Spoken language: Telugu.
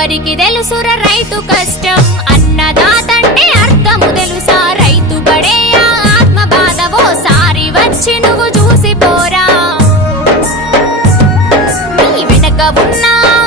ఎవరికి తెలుసుర రైతు కష్టం అన్నదాతంటే అర్థము తెలుసా రైతు పడే ఆత్మ బాధ ఓసారి వచ్చి నువ్వు చూసిపోరా నీ వెనక ఉన్నా